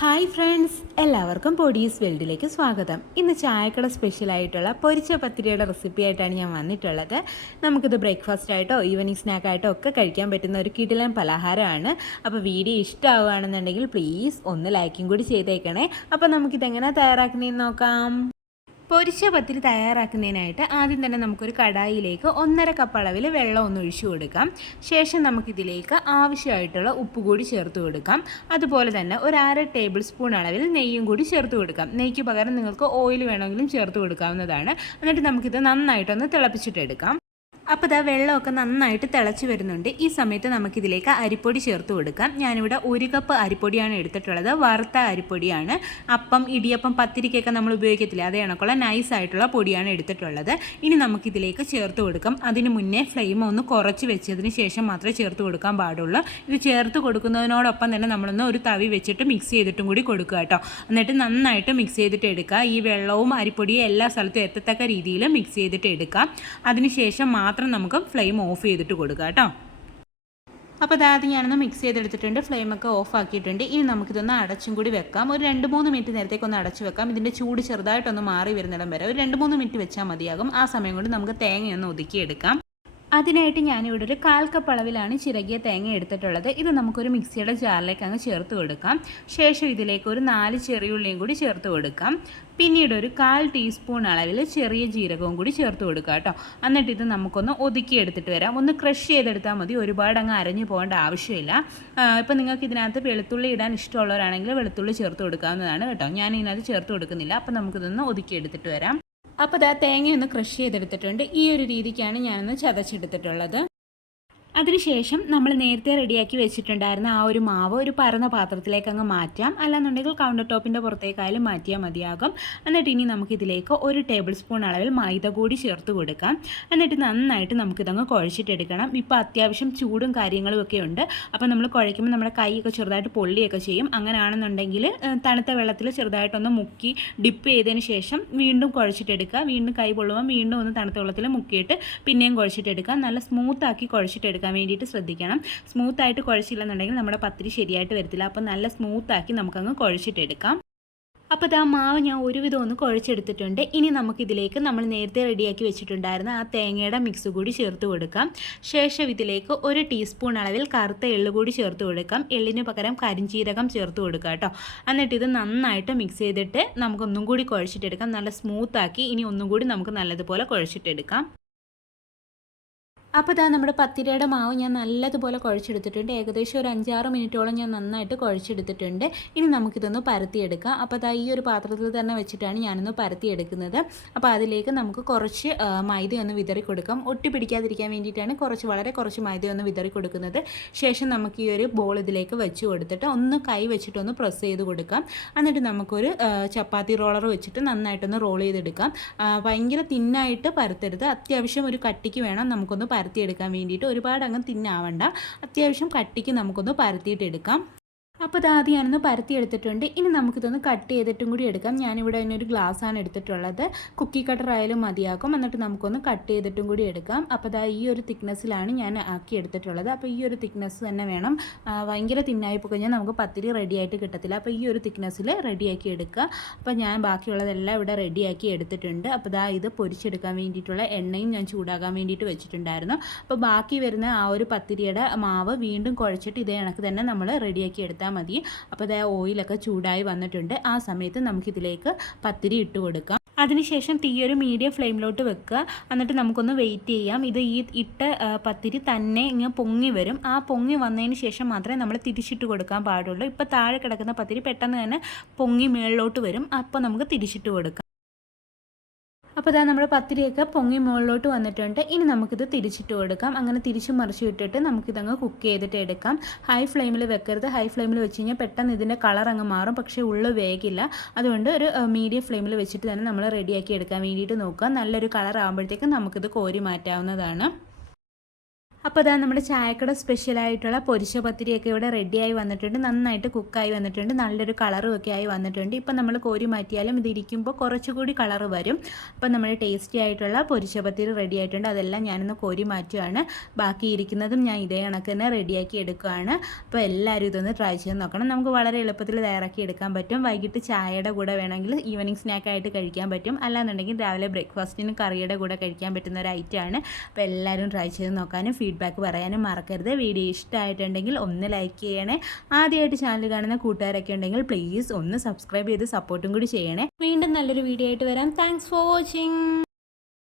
Hi friends, എല്ലാവർക്കും പൊടീസ് വേൾഡിലേക്ക് സ്വാഗതം. ഇന്ന് ചായക്കട സ്പെഷ്യലായിട്ടുള്ള പൊരിച്ച പത്തിരിയുടെ റെസിപ്പി ആയിട്ടാണ് ഞാൻ വന്നിട്ടുള്ളത്. നമുക്കിത് ബ്രേക്ക്ഫാസ്റ്റ് ആയിട്ടോ ഈവനിങ് സ്നാക്കായിട്ടോ ഒക്കെ കഴിക്കാൻ പറ്റുന്ന ഒരു കിടിലൻ പലഹാരമാണ്. അപ്പോൾ വീഡിയോ ഇഷ്ടമാവുകയാണെന്നുണ്ടെങ്കിൽ പ്ലീസ് ഒന്ന് ലൈക്കും കൂടി ചെയ്തേക്കണേ. അപ്പോൾ നമുക്കിതെങ്ങനെ തയ്യാറാക്കുന്നതെന്ന് നോക്കാം. പൊരിച്ച പത്തിരി തയ്യാറാക്കുന്നതിനായിട്ട് ആദ്യം തന്നെ നമുക്കൊരു കടായിലേക്ക് 1.5 കപ്പ് അളവിൽ വെള്ളം ഒന്ന് ഒഴിച്ചു കൊടുക്കാം. ശേഷം നമുക്കിതിലേക്ക് ആവശ്യമായിട്ടുള്ള ഉപ്പ് കൂടി ചേർത്ത് കൊടുക്കാം. അതുപോലെ തന്നെ ഒരു 1/2 ടേബിൾ സ്പൂൺ അളവിൽ നെയ്യും കൂടി ചേർത്ത് കൊടുക്കാം. നെയ്ക്ക് പകരം നിങ്ങൾക്ക് ഓയിൽ വേണമെങ്കിലും ചേർത്ത് കൊടുക്കാവുന്നതാണ്. എന്നിട്ട് നമുക്കിത് നന്നായിട്ടൊന്ന് തിളപ്പിച്ചിട്ടെടുക്കാം. അപ്പോൾ ഇതാ വെള്ളമൊക്കെ നന്നായിട്ട് തിളച്ച് വരുന്നുണ്ട്. ഈ സമയത്ത് നമുക്കിതിലേക്ക് അരിപ്പൊടി ചേർത്ത് കൊടുക്കാം. ഞാനിവിടെ 1 കപ്പ് അരിപ്പൊടിയാണ് എടുത്തിട്ടുള്ളത്. വറുത്ത അരിപ്പൊടിയാണ്. അപ്പം, ഇടിയപ്പം, പത്തിരിക്കൊക്കെ നമ്മൾ ഉപയോഗിക്കത്തില്ല, അതേ കണക്കുള്ള നൈസായിട്ടുള്ള പൊടിയാണ് എടുത്തിട്ടുള്ളത്. ഇനി നമുക്കിതിലേക്ക് ചേർത്ത് കൊടുക്കാം. അതിന് മുന്നേ ഫ്ലെയിം ഒന്ന് കുറച്ച് വെച്ചതിന് ശേഷം മാത്രമേ ചേർത്ത് കൊടുക്കാൻ പാടുള്ളൂ. ഇത് ചേർത്ത് കൊടുക്കുന്നതിനോടൊപ്പം തന്നെ നമ്മളൊന്ന് ഒരു തവി വെച്ചിട്ട് മിക്സ് ചെയ്തിട്ടും കൂടി കൊടുക്കുക കേട്ടോ. എന്നിട്ട് നന്നായിട്ട് മിക്സ് ചെയ്തിട്ട് എടുക്കുക. ഈ വെള്ളവും അരിപ്പൊടിയും എല്ലാ സ്ഥലത്തും എത്തത്തക്ക രീതിയിൽ മിക്സ് ചെയ്തിട്ട് എടുക്കാം. അതിനുശേഷം മാത്രം നമുക്ക് ഫ്ലെയിം ഓഫ് ചെയ്തിട്ട് കൊടുക്കുക കേട്ടോ. അപ്പോൾ അതാദ്യം ഞാനൊന്ന് മിക്സ് ചെയ്തെടുത്തിട്ടുണ്ട്. ഫ്ലെയിമൊക്കെ ഓഫ് ആക്കിയിട്ടുണ്ട്. ഇനി നമുക്കിതൊന്ന് അടച്ചും കൂടി വെക്കാം. ഒരു 2-3 മിനിറ്റ് നേരത്തേക്കൊന്ന് അടച്ചു വെക്കാം. ഇതിൻ്റെ ചൂട് ചെറുതായിട്ടൊന്ന് മാറി വരുന്നിടം വരെ ഒരു 2-3 മിനിറ്റ് വെച്ചാൽ മതിയാകും. ആ സമയം കൊണ്ട് നമുക്ക് തേങ്ങയൊന്ന് ഒതുക്കിയെടുക്കാം. അതിനായിട്ട് ഞാനിവിടെ ഒരു 1/4 കപ്പ് അളവിലാണ് ചിരകിയ തേങ്ങ എടുത്തിട്ടുള്ളത്. ഇത് നമുക്കൊരു മിക്സിയുടെ ജാറിലേക്ക് അങ്ങ് ചേർത്ത് കൊടുക്കാം. ശേഷം ഇതിലേക്ക് ഒരു 4 ചെറിയുള്ളിയും കൂടി ചേർത്ത് കൊടുക്കാം. പിന്നീട് ഒരു 1/4 ടീസ്പൂൺ അളവിൽ ചെറിയ ജീരകവും കൂടി ചേർത്ത് കൊടുക്കുക കേട്ടോ. എന്നിട്ട് ഇത് നമുക്കൊന്ന് ഒതുക്കിയെടുത്തിട്ട് വരാം. ഒന്ന് ക്രഷ് ചെയ്തെടുത്താൽ മതി, ഒരുപാട് അങ്ങ് അരഞ്ഞു പോകേണ്ട ആവശ്യമില്ല. ഇപ്പം നിങ്ങൾക്ക് ഇതിനകത്ത് വെളുത്തുള്ളി ഇടാൻ ഇഷ്ടമുള്ളവരാണെങ്കിൽ വെളുത്തുള്ളി ചേർത്ത് കൊടുക്കാവുന്നതാണ് കേട്ടോ. ഞാൻ ഇതിനകത്ത് ചേർത്ത് കൊടുക്കുന്നില്ല. അപ്പം നമുക്കിതൊന്ന് ഒതുക്കിയെടുത്തിട്ട് വരാം. അപ്പോൾ ഇതാ തേങ്ങയൊന്ന് ക്രഷ് ചെയ്തെടുത്തിട്ടുണ്ട്. ഈ ഒരു രീതിക്കാണ് ഞാനൊന്ന് ചതച്ചെടുത്തിട്ടുള്ളത്. അതിനുശേഷം നമ്മൾ നേരത്തെ റെഡിയാക്കി വെച്ചിട്ടുണ്ടായിരുന്ന ആ ഒരു മാവ് ഒരു പരന്ന പാത്രത്തിലേക്ക് അങ്ങ് മാറ്റാം. അല്ലാന്നുണ്ടെങ്കിൽ കൗണ്ടർ ടോപ്പിൻ്റെ പുറത്തേക്കായാലും മാറ്റിയാൽ മതിയാകും. എന്നിട്ട് ഇനി നമുക്കിതിലേക്ക് 1 ടേബിൾ സ്പൂൺ അളവിൽ മൈദ കൂടി ചേർത്ത് കൊടുക്കാം. എന്നിട്ട് നന്നായിട്ട് നമുക്കിതങ്ങ് കുഴച്ചിട്ടെടുക്കണം. ഇപ്പോൾ അത്യാവശ്യം ചൂടും കാര്യങ്ങളും ഒക്കെ ഉണ്ട്. അപ്പോൾ നമ്മൾ കുഴയ്ക്കുമ്പോൾ നമ്മുടെ കൈയൊക്കെ ചെറുതായിട്ട് പൊള്ളിയൊക്കെ ചെയ്യും. അങ്ങനെയാണെന്നുണ്ടെങ്കിൽ തണുത്ത വെള്ളത്തിൽ ചെറുതായിട്ടൊന്ന് മുക്കി ഡിപ്പ് ചെയ്തതിന് ശേഷം വീണ്ടും കുഴച്ചിട്ടെടുക്കുക. വീണ്ടും കൈ പൊള്ളുമ്പോൾ വീണ്ടും ഒന്ന് തണുത്ത വെള്ളത്തിൽ മുക്കിയിട്ട് പിന്നെയും കുഴച്ചിട്ടെടുക്കുക. നല്ല സ്മൂത്താക്കി കുഴച്ചിട്ടെടുക്കാൻ വേണ്ടിയിട്ട് ശ്രദ്ധിക്കണം. സ്മൂത്തായിട്ട് കുഴച്ചില്ലെന്നുണ്ടെങ്കിൽ നമ്മുടെ പത്തിരി ശരിയായിട്ട് വരത്തില്ല. അപ്പോൾ നല്ല സ്മൂത്താക്കി നമുക്കങ്ങ് കുഴച്ചിട്ടെടുക്കാം. അപ്പോൾ ഇതാ മാവ് ഞാൻ ഒരുവിധം ഒന്ന് കുഴച്ചെടുത്തിട്ടുണ്ട്. ഇനി നമുക്കിതിലേക്ക് നമ്മൾ നേരത്തെ റെഡിയാക്കി വെച്ചിട്ടുണ്ടായിരുന്ന ആ തേങ്ങയുടെ മിക്സ് കൂടി ചേർത്ത് കൊടുക്കാം. ശേഷം ഇതിലേക്ക് 1 ടീസ്പൂൺ അളവിൽ കറുത്ത എള്ള് കൂടി ചേർത്ത് കൊടുക്കാം. എള്ളിന് പകരം കരിഞ്ചീരകം ചേർത്ത് കൊടുക്കുക കേട്ടോ. എന്നിട്ട് ഇത് നന്നായിട്ട് മിക്സ് ചെയ്തിട്ട് നമുക്കൊന്നും കൂടി കുഴച്ചിട്ടെടുക്കാം. നല്ല സ്മൂത്താക്കി ഇനി ഒന്നും കൂടി നമുക്ക് നല്ലതുപോലെ കുഴച്ചിട്ടെടുക്കാം. അപ്പോൾ ഇതാ നമ്മുടെ പത്തിരിയുടെ മാവ് ഞാൻ നല്ലതുപോലെ കുഴച്ചെടുത്തിട്ടുണ്ട്. ഏകദേശം ഒരു 5-6 മിനിറ്റോളം ഞാൻ നന്നായിട്ട് കുഴച്ചെടുത്തിട്ടുണ്ട്. ഇനി നമുക്കിതൊന്ന് പരത്തിയെടുക്കാം. അപ്പോൾ ഇതാ ഈ ഒരു പാത്രത്തിൽ തന്നെ വെച്ചിട്ടാണ് ഞാനൊന്ന് പരത്തിയെടുക്കുന്നത്. അപ്പോൾ അതിലേക്ക് നമുക്ക് കുറച്ച് മൈദയൊന്ന് വിതറി കൊടുക്കാം. ഒട്ടി പിടിക്കാതിരിക്കാൻ വേണ്ടിയിട്ടാണ് വളരെ കുറച്ച് മൈദയൊന്ന് വിതറി കൊടുക്കുന്നത്. ശേഷം നമുക്ക് ഈ ഒരു ബോൾ ഇതിലേക്ക് വെച്ച് കൊടുത്തിട്ട് ഒന്ന് കൈ വെച്ചിട്ടൊന്ന് പ്രസ് ചെയ്ത് കൊടുക്കാം. എന്നിട്ട് നമുക്കൊരു ചപ്പാത്തി റോളർ വെച്ചിട്ട് നന്നായിട്ടൊന്ന് റോൾ ചെയ്തെടുക്കാം. ഭയങ്കര തിന്നായിട്ട് പരത്തരുത്, അത്യാവശ്യം ഒരു കട്ടിക്ക് വേണം നമുക്കൊന്ന് പരത്തിയെടുക്കാൻ വേണ്ടിയിട്ട്. ഒരുപാട് അങ്ങ് തിന്നാവണ്ട, അത്യാവശ്യം കട്ടിക്ക് നമുക്കൊന്ന് പരത്തിയിട്ടെടുക്കാം. അപ്പോൾ ഇതാദ്യം ഞാനൊന്ന് പരത്തിയെടുത്തിട്ടുണ്ട്. ഇനി നമുക്കിതൊന്ന് കട്ട് ചെയ്തിട്ടും കൂടി എടുക്കാം. ഞാനിവിടെ ഒരു ഗ്ലാസ്സാണ് എടുത്തിട്ടുള്ളത്. കുക്കി കട്ടർ ആയാലും മതിയാക്കും. എന്നിട്ട് നമുക്കൊന്ന് കട്ട് ചെയ്തിട്ടും കൂടി എടുക്കാം. അപ്പോൾ ഇതാ ഈ ഒരു തിക്നെസ്സിലാണ് ഞാൻ ആക്കി എടുത്തിട്ടുള്ളത്. അപ്പോൾ ഈ ഒരു തിക്നെസ് തന്നെ വേണം. ഭയങ്കര തിന്നായി പോയി കഴിഞ്ഞാൽ നമുക്ക് പത്തിരി റെഡിയായിട്ട് കിട്ടത്തില്ല. അപ്പോൾ ഈ ഒരു തിക്നെസ്സിൽ റെഡിയാക്കി എടുക്കുക. അപ്പോൾ ഞാൻ ബാക്കിയുള്ളതെല്ലാം ഇവിടെ റെഡിയാക്കി എടുത്തിട്ടുണ്ട്. അപ്പോൾ ഇതാ ഇത് പൊരിച്ചെടുക്കാൻ വേണ്ടിയിട്ടുള്ള എണ്ണയും ഞാൻ ചൂടാകാൻ വേണ്ടിയിട്ട് വെച്ചിട്ടുണ്ടായിരുന്നു. അപ്പോൾ ബാക്കി വരുന്ന ആ ഒരു പത്തിരിയുടെ മാവ് വീണ്ടും കുഴച്ചിട്ട് ഇതേ കണക്ക് തന്നെ നമ്മൾ റെഡിയാക്കി എടുത്താൽ മതി. അപ്പോൾ ഇതേ ഓയിലൊക്കെ ചൂടായി വന്നിട്ടുണ്ട്. ആ സമയത്ത് നമുക്കിതിലേക്ക് പത്തിരി ഇട്ട് കൊടുക്കാം. അതിനുശേഷം തീ ഒരു മീഡിയം ഫ്ലെയിമിലോട്ട് വെക്കുക. എന്നിട്ട് നമുക്കൊന്ന് വെയിറ്റ് ചെയ്യാം. ഇത് ഈ ഇട്ട പത്തിരി തന്നെ ഇങ്ങനെ പൊങ്ങി വരും. ആ പൊങ്ങി വന്നതിന് ശേഷം മാത്രമേ നമ്മൾ തിരിച്ചിട്ട് കൊടുക്കാൻ പാടുള്ളൂ. ഇപ്പോൾ താഴെ കിടക്കുന്ന പത്തിരി പെട്ടെന്ന് തന്നെ പൊങ്ങി മുകളിലോട്ട് വരും. അപ്പോൾ നമുക്ക് തിരിച്ചിട്ട് കൊടുക്കാം. അപ്പോൾ ഇതാ നമ്മുടെ പത്തിരിയൊക്കെ പൊങ്ങി മുകളിലോട്ട് വന്നിട്ടുണ്ട്. ഇനി നമുക്കിത് തിരിച്ചിട്ട് കൊടുക്കാം. അങ്ങനെ തിരിച്ച് മറിച്ച് ഇട്ടിട്ട് നമുക്കിതങ്ങ് കുക്ക് ചെയ്തിട്ട് എടുക്കാം. ഹൈ ഫ്ലെയിമിൽ വെക്കരുത്. ഹൈ ഫ്ലെയിമിൽ വെച്ച് കഴിഞ്ഞാൽ പെട്ടെന്ന് ഇതിൻ്റെ കളർ അങ്ങ് മാറും, പക്ഷേ ഉള്ളു വേഗില്ല. അതുകൊണ്ട് ഒരു മീഡിയം ഫ്ലെയിമിൽ വെച്ചിട്ട് തന്നെ നമ്മൾ റെഡിയാക്കി എടുക്കാൻ വേണ്ടിയിട്ട് നോക്കുക. നല്ലൊരു കളർ ആകുമ്പോഴത്തേക്കും നമുക്കിത് കോരി മാറ്റാവുന്നതാണ്. അപ്പോൾ അതാ നമ്മുടെ ചായക്കട സ്പെഷ്യലായിട്ടുള്ള പൊരിച്ച പത്തിരിയൊക്കെ ഇവിടെ റെഡിയായി വന്നിട്ടുണ്ട്. നന്നായിട്ട് കുക്കായി വന്നിട്ടുണ്ട്. നല്ലൊരു കളറും ഒക്കെ ആയി വന്നിട്ടുണ്ട്. ഇപ്പം നമ്മൾ കോരി മാറ്റിയാലും ഇതിരിക്കുമ്പോൾ കുറച്ചുകൂടി കളറ് വരും. അപ്പം നമ്മൾ ടേസ്റ്റി ആയിട്ടുള്ള പൊരിച്ച പത്തിരി റെഡി ആയിട്ടുണ്ട്. അതെല്ലാം ഞാനൊന്ന് കോരി മാറ്റുകയാണ്. ബാക്കി ഇരിക്കുന്നതും ഞാൻ ഇതേ കണക്ക് തന്നെ റെഡിയാക്കി എടുക്കുകയാണ്. അപ്പോൾ എല്ലാവരും ഇതൊന്ന് ട്രൈ ചെയ്ത് നോക്കണം. നമുക്ക് വളരെ എളുപ്പത്തിൽ തയ്യാറാക്കി എടുക്കാൻ പറ്റും. വൈകിട്ട് ചായയുടെ കൂടെ വേണമെങ്കിൽ ഈവനിങ് സ്നാക്കായിട്ട് കഴിക്കാൻ പറ്റും. അല്ലാന്നുണ്ടെങ്കിൽ രാവിലെ ബ്രേക്ക്ഫാസ്റ്റിന് കറിയുടെ കൂടെ കഴിക്കാൻ പറ്റുന്ന ഒരു ഐറ്റമാണ്. അപ്പോൾ എല്ലാവരും ട്രൈ ചെയ്ത് നോക്കാനും ഫീഡ്ബാക്ക് പറയാനും മറക്കരുത്. വീഡിയോ ഇഷ്ടമായിട്ടുണ്ടെങ്കിൽ ഒന്ന് ലൈക്ക് ചെയ്യണേ. ആദ്യമായിട്ട് ചാനൽ കാണുന്ന കൂട്ടുകാരൊക്കെ ഉണ്ടെങ്കിൽ പ്ലീസ് ഒന്ന് സബ്സ്ക്രൈബ് ചെയ്ത് സപ്പോർട്ടും കൂടി ചെയ്യണേ. വീണ്ടും നല്ലൊരു വീഡിയോ ആയിട്ട് വരാം. Thanks for watching.